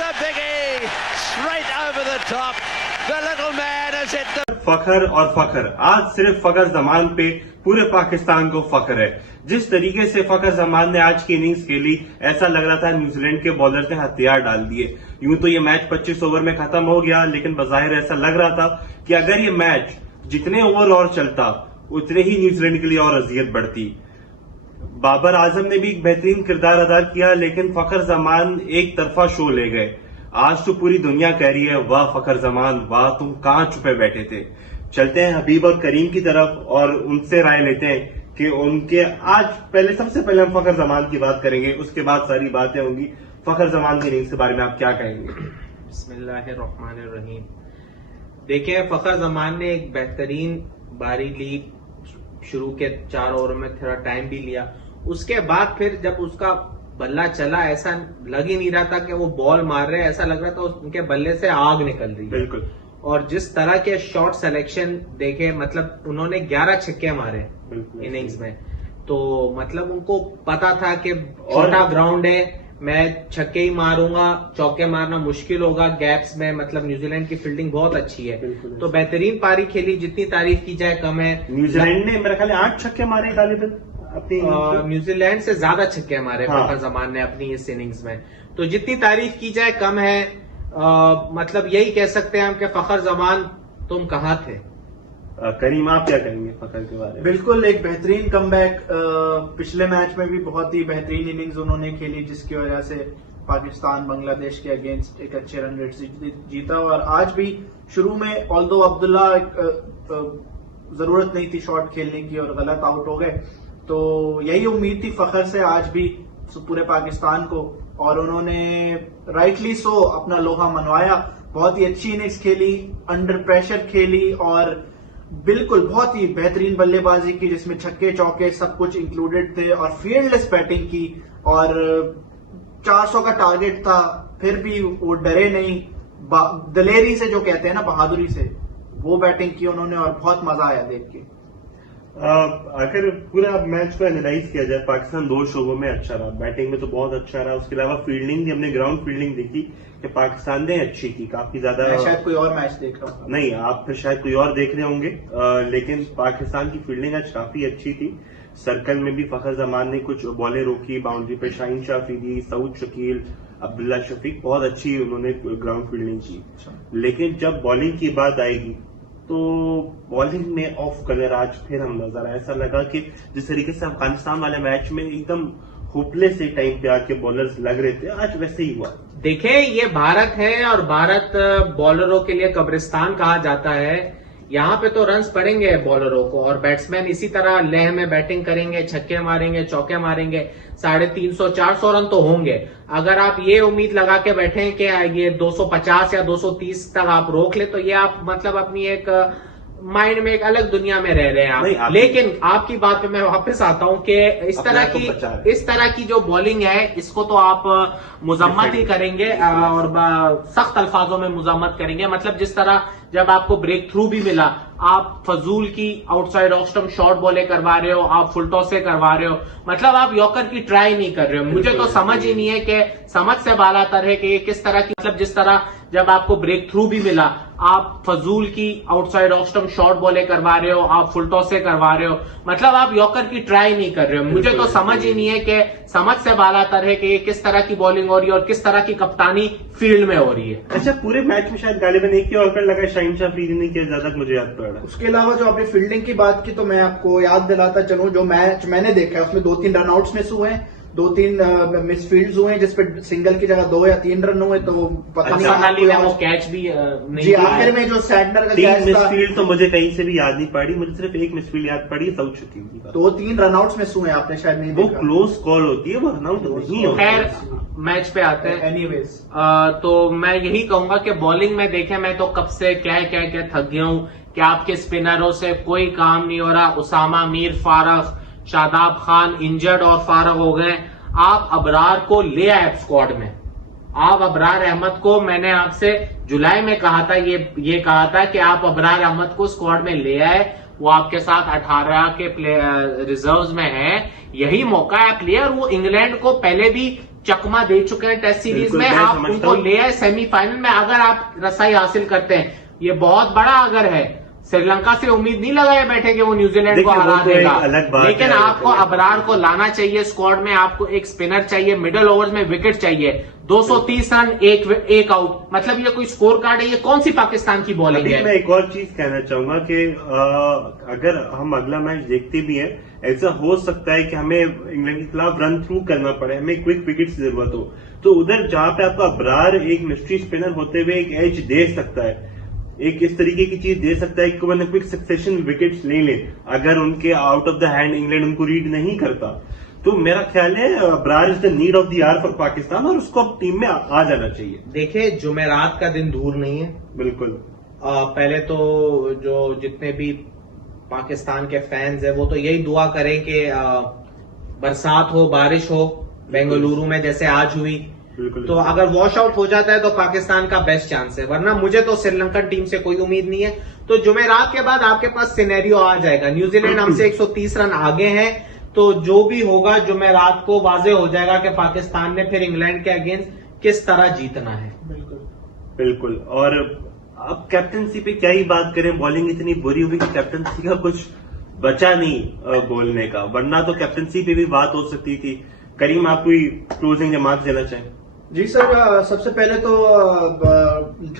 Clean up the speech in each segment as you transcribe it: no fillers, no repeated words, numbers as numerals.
a biggie, straight over the top. The little man has hit the... फखर और फखर, आज सिर्फ फखर जमान पे पूरे पाकिस्तान को फखर है। जिस तरीके से फखर जमान ने आज की इनिंग्स खेली, ऐसा लग रहा था न्यूजीलैंड के बॉलर ने हथियार डाल दिए। यूं तो ये मैच 25 ओवर में खत्म हो गया, लेकिन बजाहिर ऐसा लग रहा था कि अगर ये मैच जितने ओवर और चलता उतने ही न्यूजीलैंड के लिए और अजियत बढ़ती। बाबर आजम ने भी एक बेहतरीन किरदार अदा किया, लेकिन फखर जमान एक तरफा शो ले गए। आज तो पूरी दुनिया कह रही है, वाह फखर जमान, वाह तुम कहां छुपे बैठे थे। चलते हैं हबीब और करीम की तरफ और उनसे राय लेते हैं कि उनके आज सबसे पहले हम फखर जमान की बात करेंगे, उसके बाद सारी बातें होंगी। फखर जमान की इनिंग्स के बारे में आप क्या कहेंगे? बिस्मिल्लाहिर्रहमानिर्रहीम। देखिए, फखर जमान ने एक बेहतरीन बारी ली, शुरू के 4 ओवर में थोड़ा टाइम भी लिया। उसके बाद फिर जब उसका बल्ला चला, ऐसा लग ही नहीं रहा था कि वो बॉल मार रहे हैं, ऐसा लग रहा था उनके बल्ले से आग निकल रही है। बिल्कुल। और जिस तरह के शॉट सिलेक्शन देखे, मतलब उन्होंने 11 छक्के मारे इनिंग्स में, तो मतलब उनको पता था कि छोटा ग्राउंड है, मैं छक्के ही मारूंगा, चौके मारना मुश्किल होगा गैप्स में। मतलब न्यूजीलैंड की फील्डिंग बहुत अच्छी है, तो बेहतरीन पारी खेली, जितनी तारीफ की जाए कम है। न्यूजीलैंड ने मेरे ख्याल 8 छक्के मारे गालिबन अपनी न्यूजीलैंड से ज्यादा छक्के मारे फखर जमान ने अपनी इस इनिंग्स में, तो जितनी तारीफ की जाए कम है। मतलब यही कह सकते हैं हम कि फखर जमान तुम कहाँ थे। करीम, आप क्या कहेंगे फखर के बारे में? बिल्कुल, एक बेहतरीन कमबैक। पिछले मैच में भी बहुत ही बेहतरीन इनिंग्स उन्होंने खेली, जिसकी वजह से पाकिस्तान बांग्लादेश के अगेंस्ट एक अच्छे रन रेट से जीता। और आज भी शुरू में ऑल्दो अब्दुल्ला जरूरत नहीं थी शॉट खेलने की और गलत आउट हो गए, तो यही उम्मीद थी फखर से आज भी पूरे पाकिस्तान को, और उन्होंने राइटली सो अपना लोहा मनवाया। बहुत ही अच्छी इनिंग्स खेली, अंडर प्रेशर खेली और बिल्कुल बहुत ही बेहतरीन बल्लेबाजी की, जिसमें छक्के चौके सब कुछ इंक्लूडेड थे, और फील्डलेस बैटिंग की। और 400 का टारगेट था, फिर भी वो डरे नहीं, दलेरी से जो कहते हैं ना, बहादुरी से वो बैटिंग की उन्होंने, और बहुत मजा आया देख के। अगर पूरा मैच को एनालाइज किया जाए, पाकिस्तान 2 शोबों में अच्छा रहा। बैटिंग में तो बहुत अच्छा रहा, उसके अलावा फील्डिंग भी, हमने ग्राउंड फील्डिंग देखी कि पाकिस्तान ने अच्छी की, काफी ज्यादा। शायद कोई और मैच देख रहा हूँ। नहीं, आप फिर शायद कोई और देख रहे होंगे, लेकिन पाकिस्तान की फील्डिंग आज काफी अच्छी थी। सर्कल में भी फखर जमान ने कुछ बॉलें रोकी, बाउंड्री पे शाहीन शाह अफरीदी, सऊद शकील, अब्दुल्ला शफीक, बहुत अच्छी उन्होंने ग्राउंड फील्डिंग की। लेकिन जब बॉलिंग की बात आएगी तो बॉलिंग में ऑफ कलर आज फिर हम नजर आए। ऐसा लगा कि जिस तरीके से अफगानिस्तान वाले मैच में एकदम होपलेस एक टाइम पे आके बॉलर्स लग रहे थे, आज वैसे ही हुआ। देखें, ये भारत है और भारत बॉलरों के लिए कब्रिस्तान कहा जाता है। यहाँ पे तो रन्स पड़ेंगे बॉलरों को, और बैट्समैन इसी तरह लेह में बैटिंग करेंगे, छक्के मारेंगे, चौके मारेंगे, 350-400 रन तो होंगे। अगर आप ये उम्मीद लगा के बैठे हैं कि ये 250 या 230 तक आप रोक ले, तो ये आप मतलब अपनी एक माइंड में एक अलग दुनिया में रह रहे हैं आप। लेकिन आपकी बात पे मैं वापस आता हूं कि इस तरह की जो बॉलिंग है, इसको तो आप मुजम्मत ही करेंगे और सख्त अल्फाजों में मुजम्मत करेंगे। मतलब जिस तरह जब आपको ब्रेक थ्रू भी मिला, आप फजूल की आउटसाइड ऑफ स्टंप शॉर्ट बॉलें करवा रहे हो, आप फुल टॉस से करवा रहे हो, मतलब आप यॉर्कर की ट्राई नहीं कर रहे हो। मुझे तो समझ ही नहीं है कि समझ से बालातर है कि ये किस तरह की, मतलब जिस तरह जब आपको ब्रेक थ्रू भी मिला, आप फजूल की आउटसाइड ऑफ स्टंप शॉर्ट बॉलें करवा रहे हो, आप फुल टॉस से करवा रहे हो, मतलब आप यॉर्कर की ट्राई नहीं कर रहे हो। मुझे तो समझ ही नहीं है कि समझ से बालातर है कि ये किस तरह की बॉलिंग हो रही है और किस तरह की कप्तानी फील्ड में हो रही है। अच्छा, पूरे मैच में शायद गालिबन एक ही यॉर्कर लगा, शाहीन शाह अफरीदी ने किया, ज्यादा मुझे याद पड़ रहा। उसके अलावा जो आपने फील्डिंग की बात की, तो मैं आपको याद दिलाता चलूं, जो मैच मैंने देखा है उसमें 2-3 रनआउट्स मिस हुए हैं, 2-3 मिसफील्ड्स हुए हैं, जिसपे सिंगल की जगह 2 या 3 रन हुए, तो पता नहीं वो कैच भी नहीं। जी, आखिर में जो सैंटनर का कैच था, मिसफील्ड तो मुझे कहीं से भी याद नहीं पड़ी, मुझे सिर्फ एक मिसफील्ड याद पड़ी, सऊद शकील की। 2-3 रनआउट्स मिस हुए, आपने शायद नहीं वो क्लोज कॉल होती है, वो रनआउट नहीं होता। खैर, मैच पे आते हैं। एनीवेज, तो मैं यही कहूंगा कि बॉलिंग में देखें, मैं तो कब से क्या थक गया हूं कि आपके स्पिनरों से कोई काम नहीं हो रहा। उसामा मीर फारग, शादाब खान इंजर्ड और फारग हो गए। आप अबरार को ले आए स्क्वाड में, आप अबरार अहमद को, मैंने आपसे जुलाई में कहा था, ये कहा था कि आप अबरार अहमद को स्क्वाड में ले आए, वो आपके साथ 18 के रिजर्व्स में है, यही मौका है आप ले। और वो इंग्लैंड को पहले भी चकमा दे चुके हैं टेस्ट सीरीज बिल्कुल, में। मैं आप समझता उनको हूं। ले आए सेमीफाइनल में, अगर आप रसाई हासिल करते हैं, ये बहुत बड़ा अगर है। श्रीलंका से उम्मीद नहीं लगाए बैठे कि वो न्यूजीलैंड को देखिए, वो हरा तो एक देगा, अलग बात लेकिन है। आपको अबरार को लाना चाहिए स्क्वाड में। आपको एक स्पिनर चाहिए, मिडल ओवर्स में विकेट चाहिए। 230 रन एक आउट, मतलब ये कोई स्कोर कार्ड है? ये कौन सी पाकिस्तान की बॉलिंग अभी है? मैं एक और चीज कहना चाहूंगा कि अगर हम अगला मैच देखते भी हैं, ऐसा हो सकता है कि हमें इंग्लैंड के खिलाफ रन थ्रू करना पड़े, हमें क्विक विकेट की जरूरत हो, तो उधर जहां पे आपका अबरार एक मिस्ट्री स्पिनर होते हुए एक एज दे सकता है, एक इस तरीके की चीज दे सकता है कि वो क्विक सक्सेशन विकेट्स ले ले, अगर उनके out of the hand England उनको रीड नहीं करता। तो मेरा ख्याल है Abrar is the need of the hour for Pakistan, और उसको अब टीम में आ जाना चाहिए। देखिए, जुमेरात का दिन दूर नहीं है। बिल्कुल। पहले तो जो जितने भी पाकिस्तान के फैंस हैं वो तो यही दुआ करें कि बरसात हो, बारिश हो बेंगलुरु में जैसे आज हुई। बिल्कुल। तो अगर वॉश आउट हो जाता है तो पाकिस्तान का बेस्ट चांस है, वरना मुझे तो श्रीलंकन टीम से कोई उम्मीद नहीं है। तो जुमेरात के बाद आपके पास सिनेरियो आ जाएगा, न्यूजीलैंड हमसे 130 रन आगे है, तो जो भी होगा जुमेरात को वाजे हो जाएगा कि पाकिस्तान ने फिर इंग्लैंड के अगेंस्ट किस तरह जीतना है। बिल्कुल। और अब कैप्टनसी पे क्या ही बात करें, बॉलिंग इतनी बुरी हुई कि कैप्टनसी का कुछ बचा नहीं बोलने का, वरना तो कैप्टनसी पे भी बात हो सकती थी। करीम, आप कोई क्लोजिंग रिमार्क्स देना चाहें? जी सर, सबसे पहले तो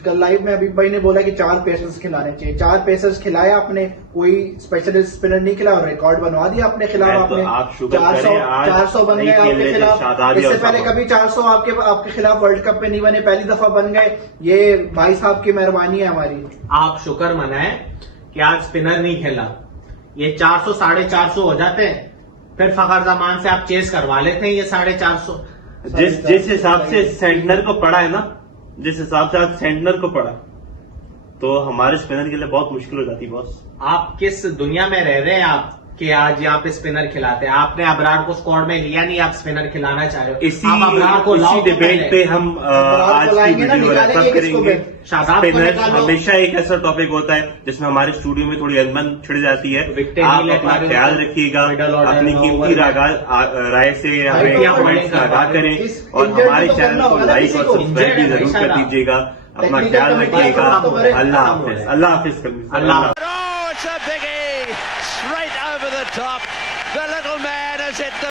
कल लाइव में अभी भाई ने बोला कि 4 पेसर्स खिलाने चाहिए। 4 पेसर्स खिलाया आपने, कोई स्पेशलिस्ट स्पिनर नहीं खिलाया, रिकॉर्ड बनवा दिया अपने खिलाफ। तो आपने आप शुगर करें, आज 400 बन गए नहीं आपके खेले खिलाफ। शादाब इससे और पहले साहब। कभी 400 आपके खिलाफ वर्ल्ड कप में नहीं बने, पहली दफा बन गए। ये भाई साहब की मेहरबानी है हमारी। आप शुक्र मनाएं कि आज स्पिनर नहीं खेला, ये 400 450 हो जाते हैं, फिर फखर जमान से आप चेस करवा लेते हैं ये 450। जिस हिसाब से सेंटनर को पड़ा है ना, जिस हिसाब से आज सेंटनर को पड़ा, तो हमारे स्पिनर के लिए बहुत मुश्किल हो जाती बॉस। आप किस दुनिया में रह रहे हैं आप कि आज यहाँ पे स्पिनर खिलाते हैं? आपने अबरार को स्क्वाड में लिया नहीं, आप स्पिनर खिलाना चाह रहे हो। आप अबरार को लाओ तो डिबेट पहले। पे हम आज की लाएंगे ना, वीडियो निकालेंगे रैप किसको करेंगे। शादाब को स्पिनर निकालो। हमेशा एक ऐसा टॉपिक होता है जिसमें हमारे स्टूडियो में थोड़ी अनबन छिड़ जाती है। विकेट आप नहीं ले अपना पा रहे ख्याल हो, रखिएगा, मिडल ऑर्डर अपनी में, कीमती ओवर राय से हमें क्या कमेंट्स बॉलिंग में आगाह करें, इस और इंजर्ड हमारे तो चैनल करना को होगा ना लाइक किसी और को। सब्सक्राइब भी जरूर कर दीजिएगा। अपना टेक्निकल ख्याल कमेटी रखिएगा। खत्म करे। अल्लाह हाफिज। अल्लाह हाफिज। अल्लाह। Oh, it's a biggie! Straight over the top. The little man has hit the